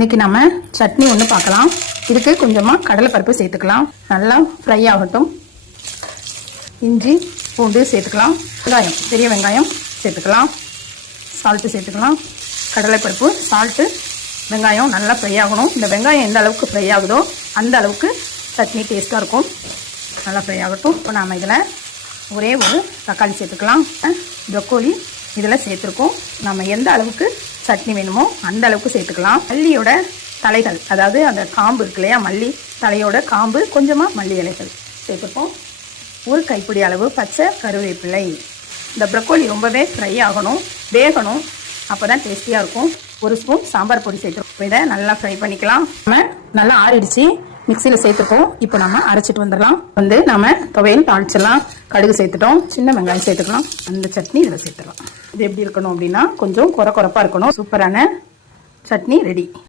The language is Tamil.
இன்னைக்கு நம்ம சட்னி ஒன்று பார்க்கலாம். இதுக்கு கொஞ்சமாக கடலைப்பருப்பு சேர்த்துக்கலாம். நல்லா ஃப்ரை ஆகட்டும். இஞ்சி பூண்டு சேர்த்துக்கலாம். வெங்காயம், பெரிய வெங்காயம் சேர்த்துக்கலாம். சால்ட்டு சேர்த்துக்கலாம். கடலைப்பருப்பு, சால்ட்டு, வெங்காயம் நல்லா ஃப்ரை ஆகணும். இந்த வெங்காயம் எந்த அளவுக்கு ஃப்ரை ஆகுதோ அந்த அளவுக்கு சட்னி டேஸ்ட்டாக இருக்கும். நல்லா ஃப்ரை ஆகட்டும். இப்போ நாம் இதில் ஒரே ஒரு தக்காளி சேர்த்துக்கலாம். ப்ரொக்கோலி இதில் சேர்த்துருக்கோம். நம்ம எந்த அளவுக்கு சட்னி வேணுமோ அந்த அளவுக்கு சேர்த்துக்கலாம். மல்லியோட தலைகள், அதாவது அந்த காம்பு இருக்கு இல்லையா, மல்லி தலையோட காம்பு, கொஞ்சமாக மல்லி இலைகள் சேர்த்துப்போம். ஒரு கைப்பிடி அளவு பச்சை கருவேப்பிலை. இந்த ப்ரொக்கோலி ரொம்பவே ஃப்ரை ஆகணும், வேகணும், அப்போ தான் டேஸ்டியாக இருக்கும். ஒரு ஸ்பூன் சாம்பார் பொடி சேர்த்துருக்கோம். இதை நல்லா ஃப்ரை பண்ணிக்கலாம். நம்ம நல்லா ஆறிடுச்சு, மிக்சியில் சேர்த்துப்போம். இப்போ நம்ம அரைச்சிட்டு வந்துடலாம். நம்ம துவையல் தாளிச்சிடலாம். கடுகு சேர்த்துட்டோம், சின்ன வெங்காயம் சேர்த்துக்கலாம். அந்த சட்னி இதில் சேர்த்துக்கலாம். இது எப்படி இருக்கணும் அப்படின்னா கொஞ்சம் குறை குறைப்பாக இருக்கணும். சூப்பரான சட்னி ரெடி.